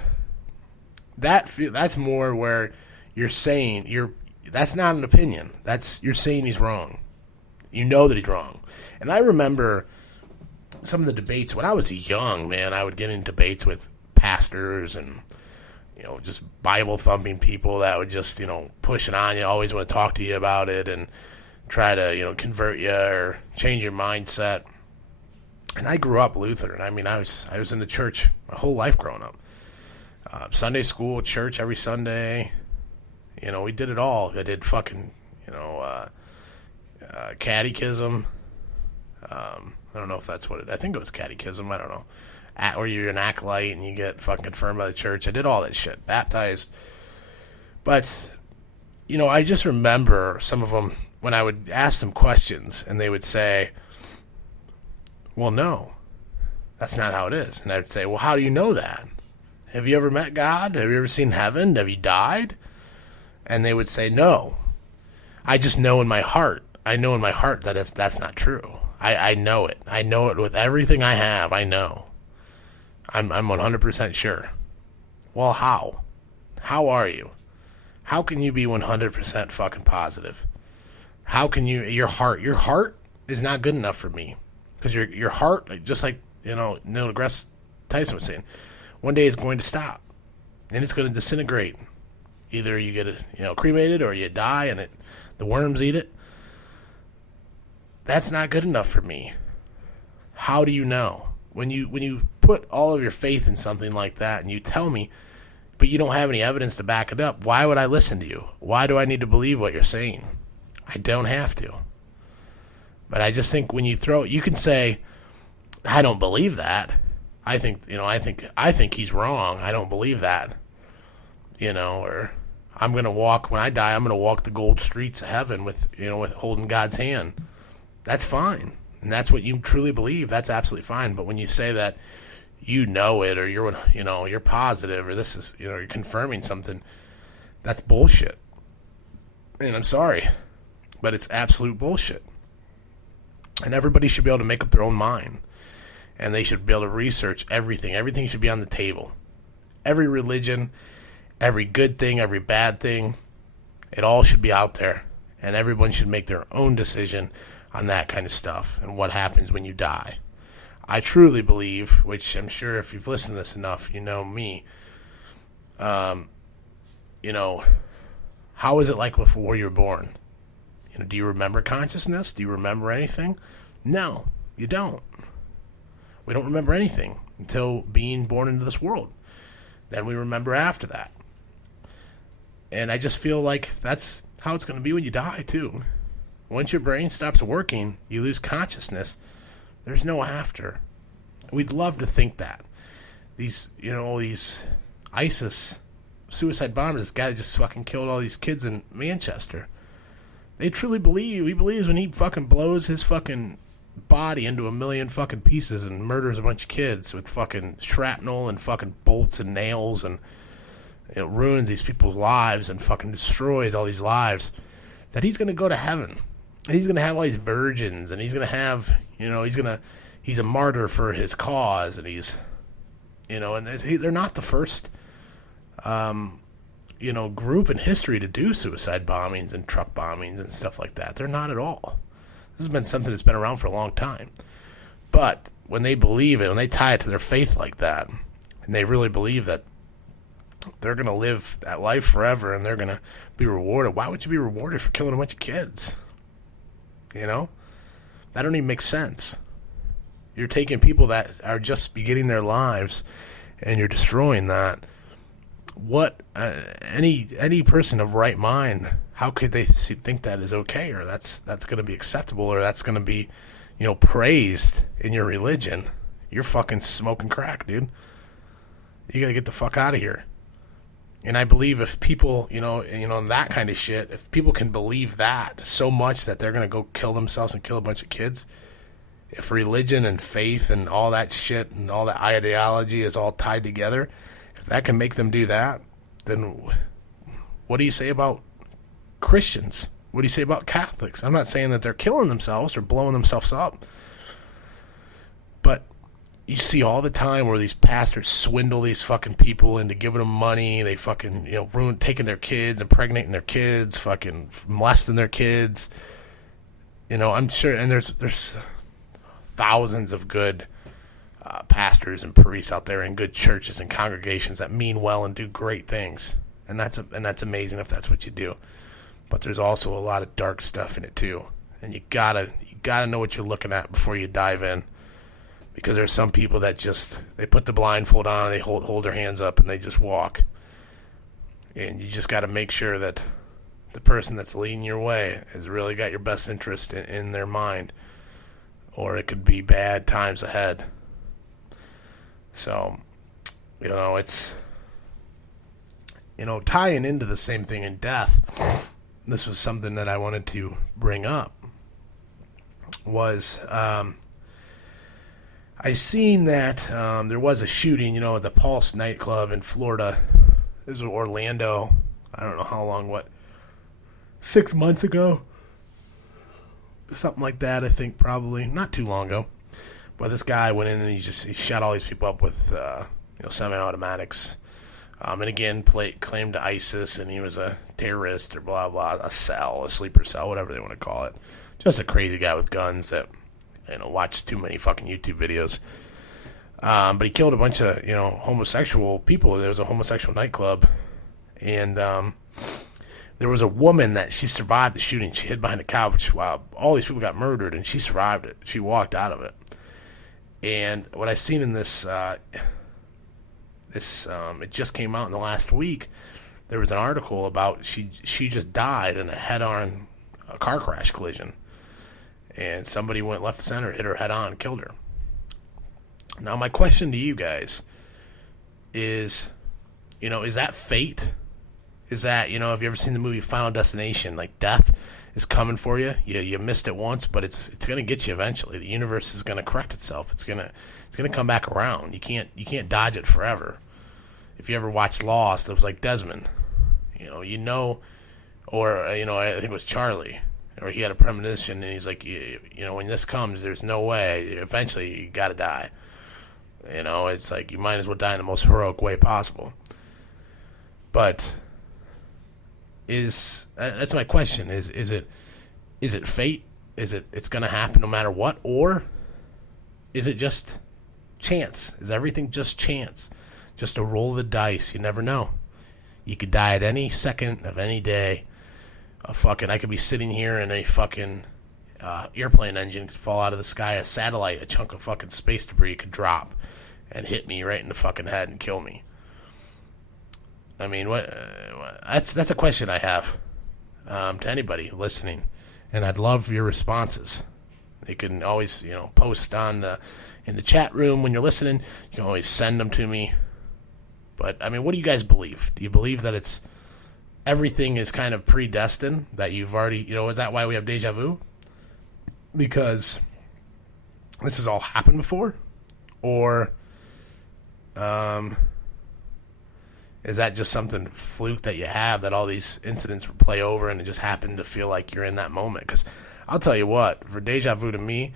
that's more where you're saying, that's not an opinion. You're saying he's wrong. You know that he's wrong. And I remember some of the debates when I was young, man. I would get in debates with pastors and, you know, just Bible thumping people that would just, you know, push it on you, always want to talk to you about it and try to, you know, convert you or change your mindset. And I grew up Lutheran. I mean, I was in the church my whole life growing up. Sunday school, church every Sunday. You know, we did it all. I did fucking, you know, catechism. I don't know if that's what I think it was catechism. I don't know. Or you're an acolyte and you get fucking confirmed by the church. I did all that shit. Baptized. But, you know, I just remember some of them when I would ask them questions and they would say, well, no, that's not how it is. And I would say, well, how do you know that? Have you ever met God? Have you ever seen heaven? Have you died? And they would say, no. I just know in my heart. I know in my heart that that's not true. I know it. I know it with everything I have. I know. I'm 100% sure. Well, how? How are you? How can you be 100% fucking positive? How can you, your heart is not good enough for me. Because your heart, just like Neil deGrasse Tyson was saying, one day it's going to stop, and it's going to disintegrate. Either you get it, cremated, or you die and the worms eat it. That's not good enough for me. How do you know? When you put all of your faith in something like that and you tell me, but you don't have any evidence to back it up, why would I listen to you? Why do I need to believe what you're saying? I don't have to. But I just think when you can say, I don't believe that. I think he's wrong. I don't believe that. Or I'm going to walk, when I die, I'm going to walk the gold streets of heaven with holding God's hand. That's fine. And that's what you truly believe. That's absolutely fine. But when you say that it, or you're positive, or this is, you're confirming something, that's bullshit. And I'm sorry, but it's absolute bullshit. And everybody should be able to make up their own mind. And they should be able to research everything. Everything should be on the table. Every religion, every good thing, every bad thing, it all should be out there. And everyone should make their own decision on that kind of stuff and what happens when you die. I truly believe, which I'm sure if you've listened to this enough, you know me, how is it like before you were born? Do you remember consciousness? Do you remember anything? No, you don't. We don't remember anything until being born into this world. Then we remember after that. And I just feel like that's how it's going to be when you die, too. Once your brain stops working, you lose consciousness. There's no after. We'd love to think that. These ISIS suicide bombers, this guy just fucking killed all these kids in Manchester. They truly believe, he believes when he fucking blows his fucking body into a million fucking pieces and murders a bunch of kids with fucking shrapnel and fucking bolts and nails, and it ruins these people's lives and fucking destroys all these lives, that he's going to go to heaven. And he's going to have all these virgins, and he's going to have, he's a martyr for his cause, and he's, and they're not the first, group in history to do suicide bombings and truck bombings and stuff like that. They're not at all. This has been something that's been around for a long time. But when they believe it, when they tie it to their faith like that, and they really believe that they're going to live that life forever and they're going to be rewarded, why would you be rewarded for killing a bunch of kids? That don't even make sense. You're taking people that are just beginning their lives and you're destroying that. What any person of right mind, how could they think that is okay, or that's going to be acceptable, or that's going to be praised in your religion? You're fucking smoking crack, dude. You got to get the fuck out of here. And I believe if people, that kind of shit, if people can believe that so much that they're going to go kill themselves and kill a bunch of kids, if religion and faith and all that shit and all that ideology is all tied together, if that can make them do that, then what do you say about Christians? What do you say about Catholics? I'm not saying that they're killing themselves or blowing themselves up, but you see all the time where these pastors swindle these fucking people into giving them money. They fucking, taking their kids, impregnating their kids, fucking molesting their kids. I'm sure, and there's thousands of good pastors and priests out there in good churches and congregations that mean well and do great things. And that's amazing if that's what you do. But there's also a lot of dark stuff in it too. And you gotta know what you're looking at before you dive in. Because there's some people that they put the blindfold on, they hold their hands up, and they just walk. And you just got to make sure that the person that's leading your way has really got your best interest in their mind, or it could be bad times ahead. So, it's, tying into the same thing in death, this was something that I wanted to bring up, was, I seen that there was a shooting, at the Pulse nightclub in Florida. It was in Orlando. I don't know how long, 6 months ago? Something like that, I think, probably. Not too long ago. But this guy went in and he shot all these people up with, semi-automatics. And again, claimed to ISIS, and he was a terrorist or blah, blah, a sleeper cell, whatever they want to call it. Just a crazy guy with guns that, watch too many fucking YouTube videos. But he killed a bunch of, homosexual people. There was a homosexual nightclub. And there was a woman that she survived the shooting. She hid behind a couch while all these people got murdered, and she survived it. She walked out of it. And what I seen in this, it just came out in the last week. There was an article about she just died in a head-on car crash collision. And somebody went left to center, hit her head-on, killed her. Now, my question to you guys is, is that fate? Is that, have you ever seen the movie Final Destination? Like, death is coming for you. You missed it once, but it's going to get you eventually. The universe is going to correct itself. It's going to come back around. You can't dodge it forever. If you ever watched Lost, it was like Desmond. Or I think it was Charlie. Or he had a premonition, and he's like, when this comes, there's no way. Eventually, you got to die. It's like you might as well die in the most heroic way possible. But that's my question? Is it fate? It's going to happen no matter what, or is it just chance? Is everything just chance? Just a roll of the dice? You never know. You could die at any second of any day. I could be sitting here and a fucking airplane engine could fall out of the sky, a satellite, a chunk of fucking space debris could drop and hit me right in the fucking head and kill me. I mean, that's a question I have to anybody listening, and I'd love your responses. You can always, post in the chat room when you're listening. You can always send them to me. But, I mean, what do you guys believe? Do you believe that everything is kind of predestined, that you've already, is that why we have deja vu? Because this has all happened before? Or, is that just something fluke that you have, that all these incidents play over and it just happened to feel like you're in that moment? Because I'll tell you what, for deja vu to me,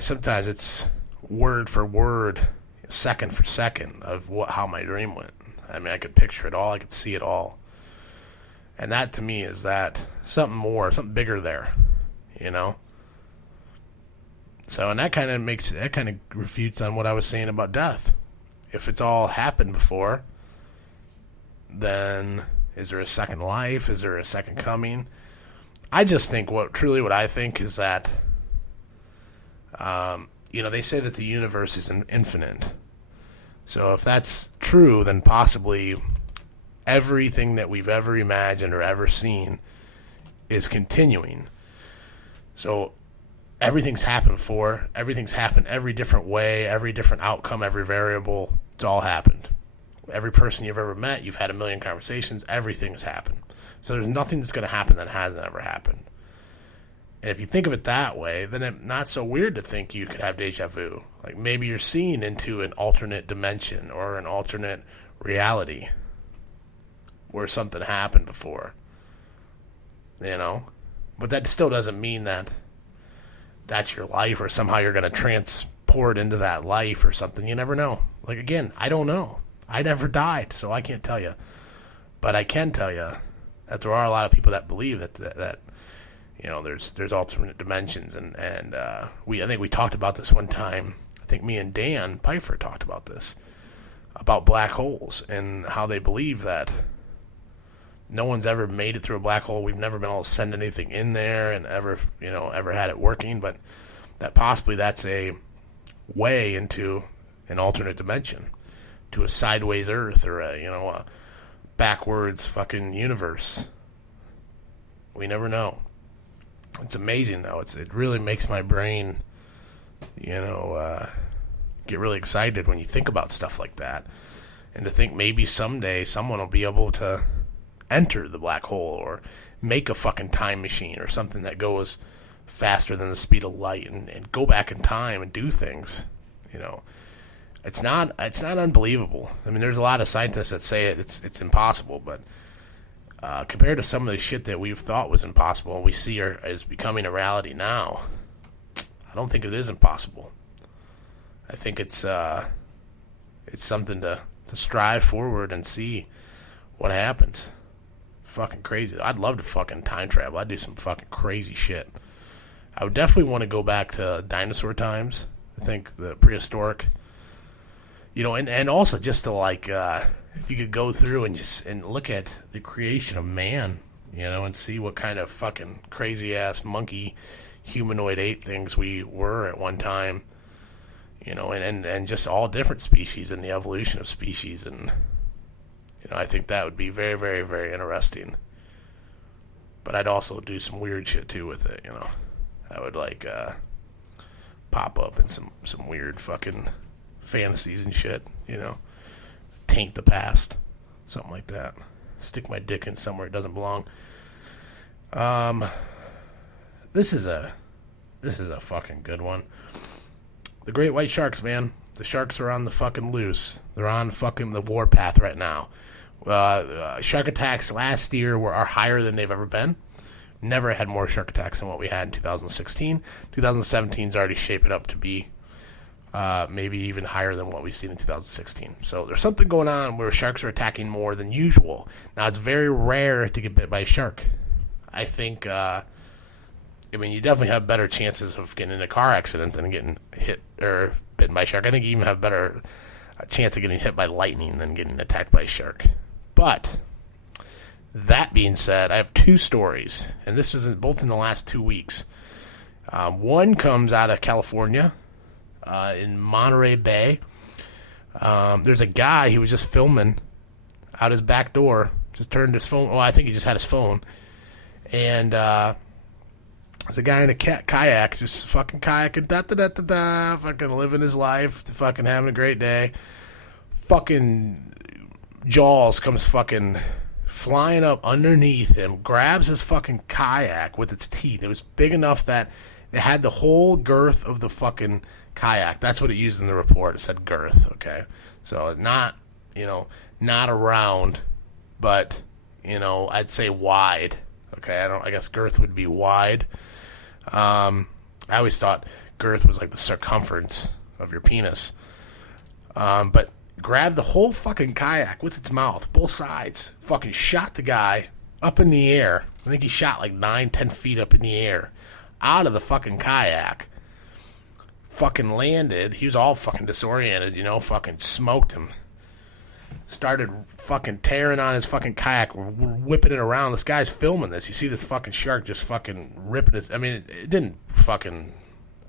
sometimes it's word for word, second for second of how my dream went. I mean, I could picture it all, I could see it all. And that to me is that something more, something bigger there, So, and that kind of refutes on what I was saying about death. If it's all happened before, then is there a second life? Is there a second coming? I just think what I think is that, they say that the universe is infinite. So if that's true, then possibly everything that we've ever imagined or ever seen is continuing. So everything's happened before. Everything's happened every different way, every different outcome, every variable. It's all happened. Every person you've ever met, you've had a million conversations, everything's happened. So there's nothing that's going to happen that hasn't ever happened. And if you think of it that way, then it's not so weird to think you could have deja vu. Like maybe you're seeing into an alternate dimension or an alternate reality where something happened before. But that still doesn't mean that that's your life or somehow you're going to transport into that life or something. You never know. Like, again, I don't know. I never died, so I can't tell you. But I can tell you that there are a lot of people that believe that there's alternate dimensions, and I think we talked about this one time. I think me and Dan Pfeiffer talked about this, about black holes and how they believe that no one's ever made it through a black hole. We've never been able to send anything in there and ever had it working, but that possibly that's a way into an alternate dimension, to a sideways Earth or a backwards fucking universe. We never know. It's amazing though. It really makes my brain, get really excited when you think about stuff like that, and to think maybe someday someone will be able to enter the black hole or make a fucking time machine or something that goes faster than the speed of light and go back in time and do things. It's not unbelievable. I mean, there's a lot of scientists that say it's impossible, but compared to some of the shit that we've thought was impossible and we see as becoming a reality now, I don't think it is impossible. I think it's something to strive forward and see what happens. Fucking crazy. I'd love to fucking time travel. I'd do some fucking crazy shit. I would definitely want to go back to dinosaur times. I think the prehistoric You know, and also just to like, if you could go through and look at the creation of man, you know, and see what kind of fucking crazy ass monkey humanoid ape things we were at one time, you know, and just all different species and the evolution of species. And, you know, I think that would be very, very, very interesting. But I'd also do some weird shit too with it, you know. I would like, pop up in some weird fucking fantasies and shit, you know. Taint the past. Something like that. Stick my dick in somewhere it doesn't belong. This is a fucking good one. The great white sharks, man. The sharks are on the fucking loose. They're on fucking the warpath right now. Shark attacks last year are higher than they've ever been. Never had more shark attacks than what we had in 2016. 2017 is already shaping up to be maybe even higher than what we've seen in 2016. So there's something going on where sharks are attacking more than usual. Now, it's very rare to get bit by a shark. I think, I mean, you definitely have better chances of getting in a car accident than getting hit or bitten by a shark. I think you even have better chance of getting hit by lightning than getting attacked by a shark. But that being said, I have two stories, and this was both in the last 2 weeks. One comes out of California, in Monterey Bay. There's a guy, he was just filming out his back door, just turned his phone, well, I think he just had his phone, and there's a guy in a kayak, just fucking kayaking, da-da-da-da-da, fucking living his life, fucking having a great day. Fucking Jaws comes fucking flying up underneath him, grabs his fucking kayak with its teeth. It was big enough that it had the whole girth of the fucking kayak. That's what it used in the report. It said girth, okay? So not, you know, not around, but, you know, I'd say wide. Okay, I guess girth would be wide. I always thought girth was like the circumference of your penis. But grabbed the whole fucking kayak with its mouth, both sides, fucking shot the guy up in the air. I think he shot like 9-10 feet up in the air, out of the fucking kayak. Fucking landed. He was all fucking disoriented, you know, fucking smoked him. Started fucking tearing on his fucking kayak, whipping it around. This guy's filming this. You see this fucking shark just fucking ripping his... I mean, it didn't fucking...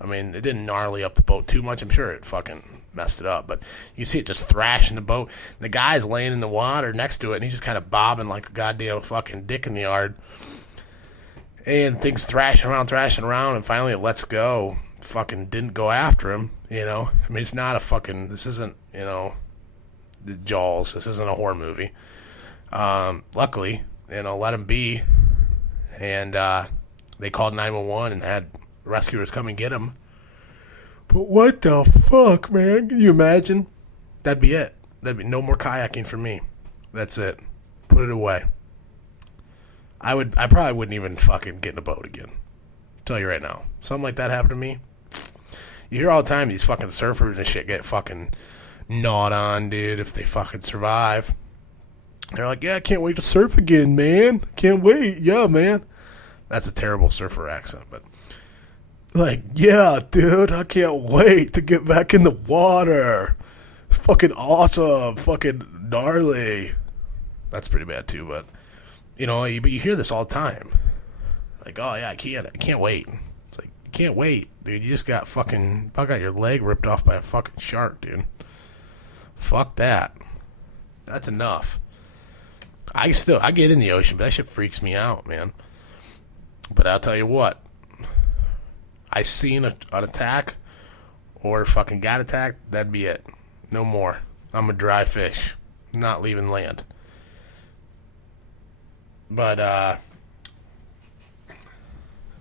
I mean, it didn't gnarly up the boat too much. I'm sure it fucking messed it up. But you see it just thrashing the boat. The guy's laying in the water next to it, and he's just kind of bobbing like a goddamn fucking dick in the yard. And things thrashing around, and finally it lets go. Fucking didn't go after him, you know. I mean, it's not a fucking... This isn't, you know... Jaws. This isn't a horror movie. Luckily, you know, let him be. And they called 911 and had rescuers come and get him. But what the fuck, man? Can you imagine? That'd be it. That'd be no more kayaking for me. That's it. Put it away. I probably wouldn't even fucking get in a boat again. Tell you right now. Something like that happened to me. You hear all the time these fucking surfers and shit get fucking gnawed on, dude, if they fucking survive. They're like, yeah, I can't wait to surf again, man. Can't wait. Yeah, man. That's a terrible surfer accent, but like, yeah, dude, I can't wait to get back in the water. Fucking awesome. Fucking gnarly. That's pretty bad too, but you know, but you hear this all the time. Like, oh yeah, I can't wait. It's like, you can't wait, dude. You just got your leg ripped off by a fucking shark, dude. Fuck that. That's enough. I get in the ocean, but that shit freaks me out, man. But I'll tell you what. I seen an attack or fucking got attacked, that'd be it. No more. I'm a dry fish. Not leaving land. But,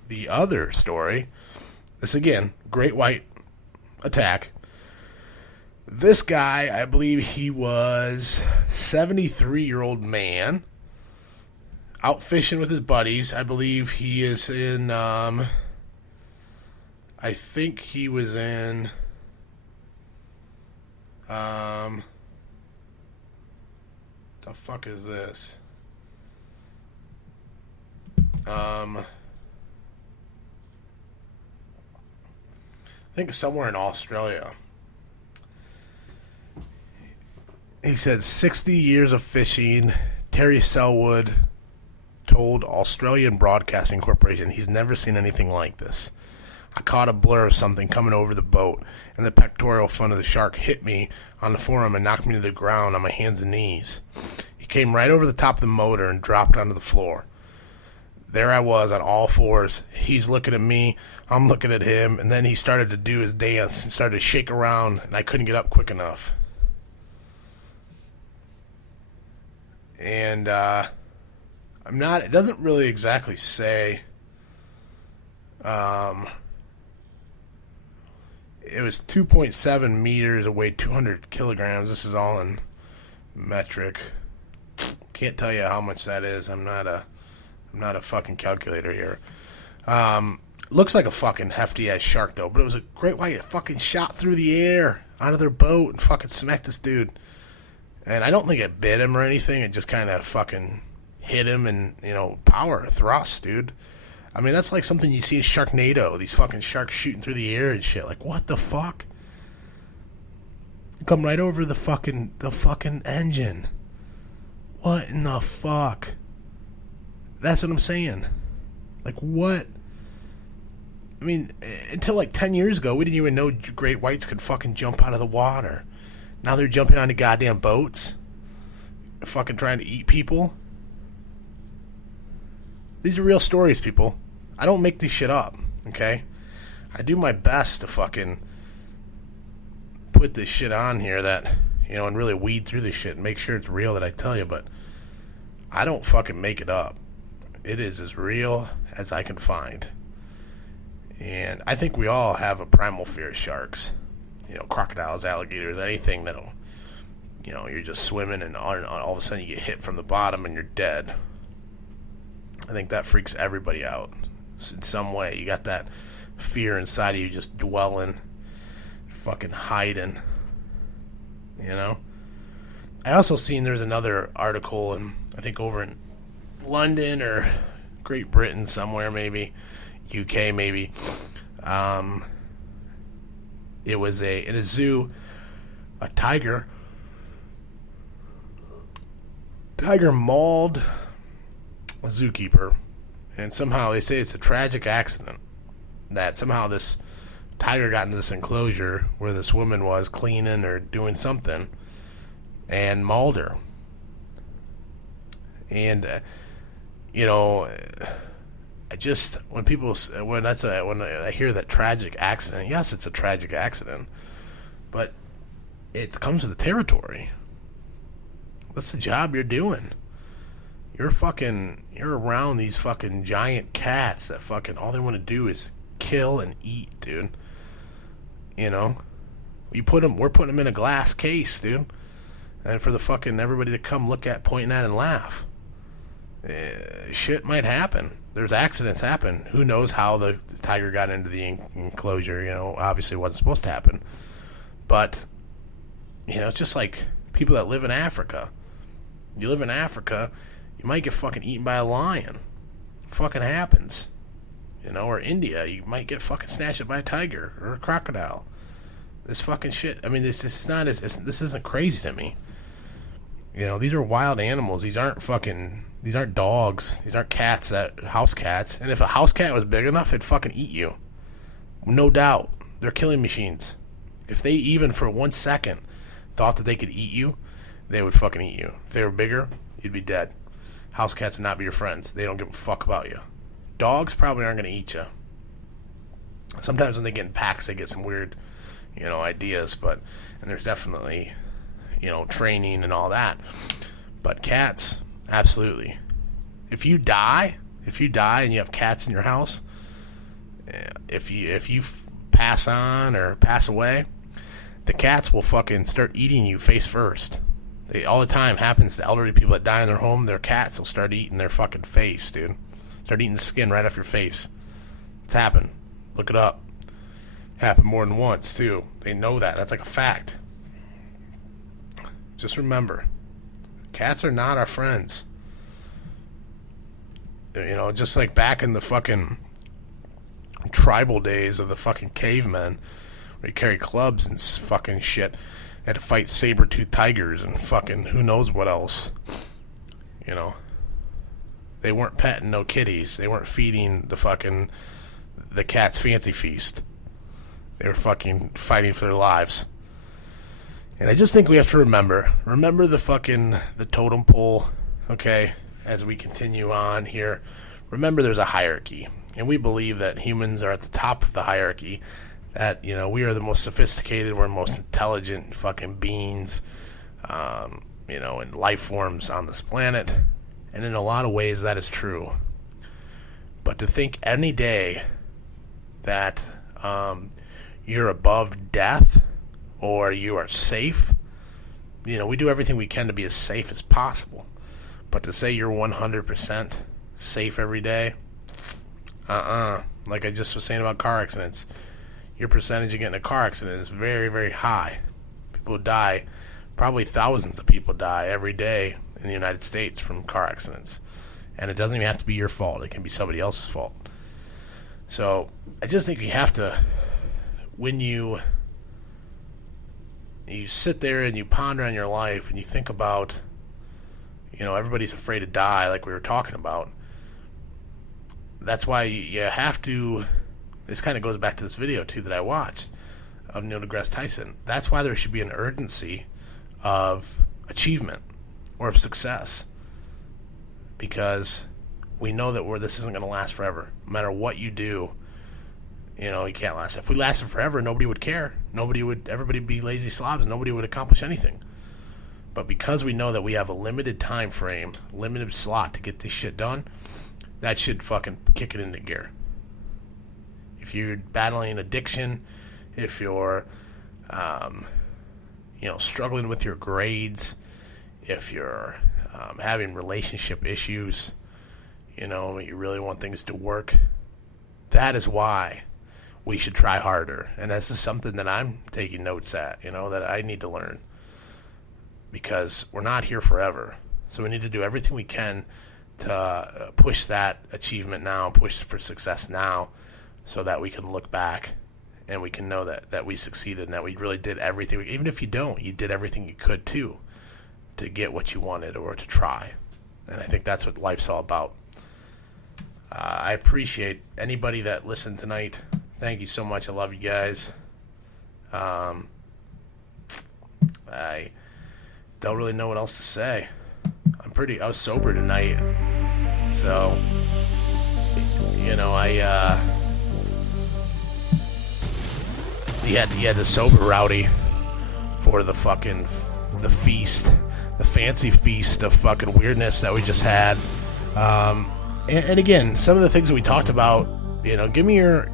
the other story, this again, great white attack. This guy, I believe he was 73-year-old man, out fishing with his buddies. I believe he is in, I think he was in, the fuck is this? I think somewhere in Australia. He said 60 years of fishing. Terry Selwood told Australian Broadcasting Corporation he's never seen anything like this. I caught a blur of something coming over the boat, and the pectoral fin of the shark hit me on the forearm and knocked me to the ground on my hands and knees. He came right over the top of the motor and dropped onto the floor. There I was on all fours. He's looking at me, I'm looking at him, and then he started to do his dance and started to shake around, and I couldn't get up quick enough. And it doesn't really exactly say. It was 2.7 meters, it weighed 200 kilograms. This is all in metric. Can't tell you how much that is. I'm not a fucking calculator here. Looks like a fucking hefty ass shark though, but it was a great white. It fucking shot through the air out of their boat and fucking smacked this dude. And I don't think it bit him or anything. It just kind of fucking hit him and, power thrust, dude. I mean, that's like something you see in Sharknado. These fucking sharks shooting through the air and shit. Like, what the fuck? Come right over the fucking engine. What in the fuck? That's what I'm saying. Like, what? I mean, until like 10 years ago, we didn't even know great whites could fucking jump out of the water. Now they're jumping onto goddamn boats. Fucking trying to eat people. These are real stories, people. I don't make this shit up, okay? I do my best to fucking put this shit on here that, and really weed through this shit and make sure it's real that I tell you, but I don't fucking make it up. It is as real as I can find. And I think we all have a primal fear of sharks. Crocodiles, alligators, anything that'll, you're just swimming and all of a sudden you get hit from the bottom and you're dead. I think that freaks everybody out in some way. You got that fear inside of you just dwelling, fucking hiding, I also seen there's another article, and I think over in London or Great Britain somewhere, maybe UK, maybe. It was in a zoo, a tiger mauled a zookeeper, and somehow they say it's a tragic accident, that somehow this tiger got into this enclosure where this woman was cleaning or doing something and mauled her. And I just, when I hear that tragic accident, yes, it's a tragic accident, but it comes with the territory. What's the job you're doing? You're around these fucking giant cats that fucking all they want to do is kill and eat, dude. We're putting them in a glass case, dude, and for the fucking everybody to come look at, point at, and laugh. Shit might happen. There's accidents happen. Who knows how the tiger got into the enclosure? Obviously it wasn't supposed to happen. But it's just like people that live in Africa. You live in Africa, you might get fucking eaten by a lion. It fucking happens. Or India, you might get fucking snatched up by a tiger or a crocodile. This fucking shit. I mean, this isn't crazy to me. These are wild animals. These aren't dogs. These aren't cats, house cats. And if a house cat was big enough, it'd fucking eat you. No doubt. They're killing machines. If they even for 1 second thought that they could eat you, they would fucking eat you. If they were bigger, you'd be dead. House cats would not be your friends. They don't give a fuck about you. Dogs probably aren't going to eat you. Sometimes when they get in packs, they get some weird, ideas, and there's definitely, training and all that. But cats, absolutely. If you die and you have cats in your house, if you pass on or pass away, the cats will fucking start eating you face first. All the time happens to elderly people that die in their home. Their cats will start eating their fucking face, dude. Start eating the skin right off your face. It's happened. Look it up. Happened more than once, too. They know that. That's like a fact. Just remember, cats are not our friends. Just like back in the fucking tribal days of the fucking cavemen, where you carry clubs and fucking shit. had to fight saber-toothed tigers and fucking who knows what else. You know, they weren't petting no kitties. They weren't feeding the cat's fancy feast. They were fucking fighting for their lives. And I just think we have to remember the totem pole, okay, as we continue on here. Remember there's a hierarchy, and we believe that humans are at the top of the hierarchy, that, you know, we are the most sophisticated, we're the most intelligent fucking beings, you know, and life forms on this planet. And in a lot of ways that is true. But to think any day that you're above death or you are safe, you know, we do everything we can to be as safe as possible. But to say you're 100% safe every day, like I just was saying about car accidents, your percentage of getting in a car accident is very, very high. People die, probably thousands of people die every day in the United States from car accidents. And it doesn't even have to be your fault. It can be somebody else's fault. So I just think you have to, when you sit there and you ponder on your life and you think about, you know, everybody's afraid to die like we were talking about. That's why you have to, this kind of goes back to this video too that I watched of Neil deGrasse Tyson. That's why there should be an urgency of achievement or of success, because we know that this isn't going to last forever. No matter what you do, you know, you can't last. If we lasted forever, nobody would care. Everybody would be lazy slobs. Nobody would accomplish anything. But because we know that we have a limited time frame, limited slot to get this shit done, that should fucking kick it into gear. If you're battling addiction, if you're, you know, struggling with your grades, if you're having relationship issues, you know, you really want things to work, that is why we should try harder. And this is something that I'm taking notes at, you know, that I need to learn. Because we're not here forever. So we need to do everything we can to push that achievement now, push for success now, so that we can look back and we can know that we succeeded and that we really did everything. Even if you don't, you did everything you could too to get what you wanted or to try. And I think that's what life's all about. I appreciate anybody that listened tonight. Thank you so much. I love you guys. I don't really know what else to say. I was sober tonight. So, you know, he had the sober Rowdy for the feast, the fancy feast of fucking weirdness that we just had. And again, some of the things that we talked about, you know, give me your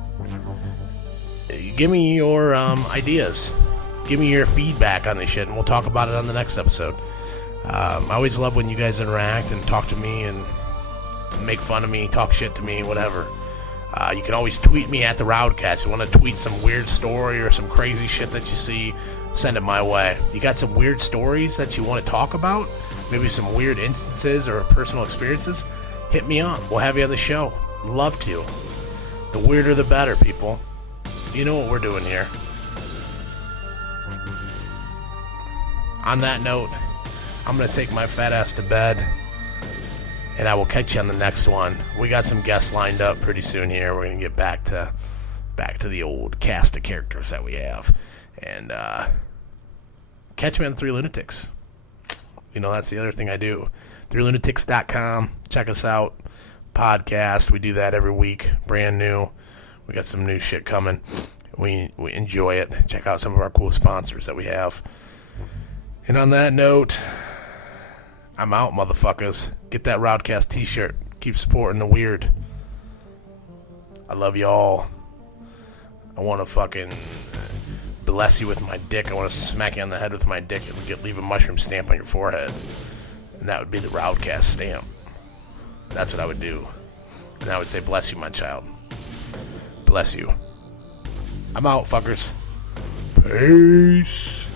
ideas. Give me your feedback on this shit, and we'll talk about it on the next episode. I always love when you guys interact and talk to me and make fun of me, talk shit to me, whatever. You can always tweet me at the RowdCAST. You want to tweet some weird story or some crazy shit that you see, send it my way. You got some weird stories that you want to talk about? Maybe some weird instances or personal experiences? Hit me up. We'll have you on the show. Love to. The weirder the better, people. You know what we're doing here. On that note, I'm going to take my fat ass to bed, and I will catch you on the next one. We got some guests lined up pretty soon here. We're going to get back to the old cast of characters that we have. And catch me on 3 Lunatics. You know, that's the other thing I do. 3lunatics.com. Check us out. Podcast. We do that every week. Brand new. We got some new shit coming. We enjoy it. Check out some of our cool sponsors that we have. And on that note, I'm out, motherfuckers. Get that RowdCAST t-shirt. Keep supporting the weird. I love you all. I want to fucking bless you with my dick. I want to smack you on the head with my dick and leave a mushroom stamp on your forehead. And that would be the RowdCAST stamp. That's what I would do. And I would say, bless you, my child. Bless you. I'm out, fuckers. Peace.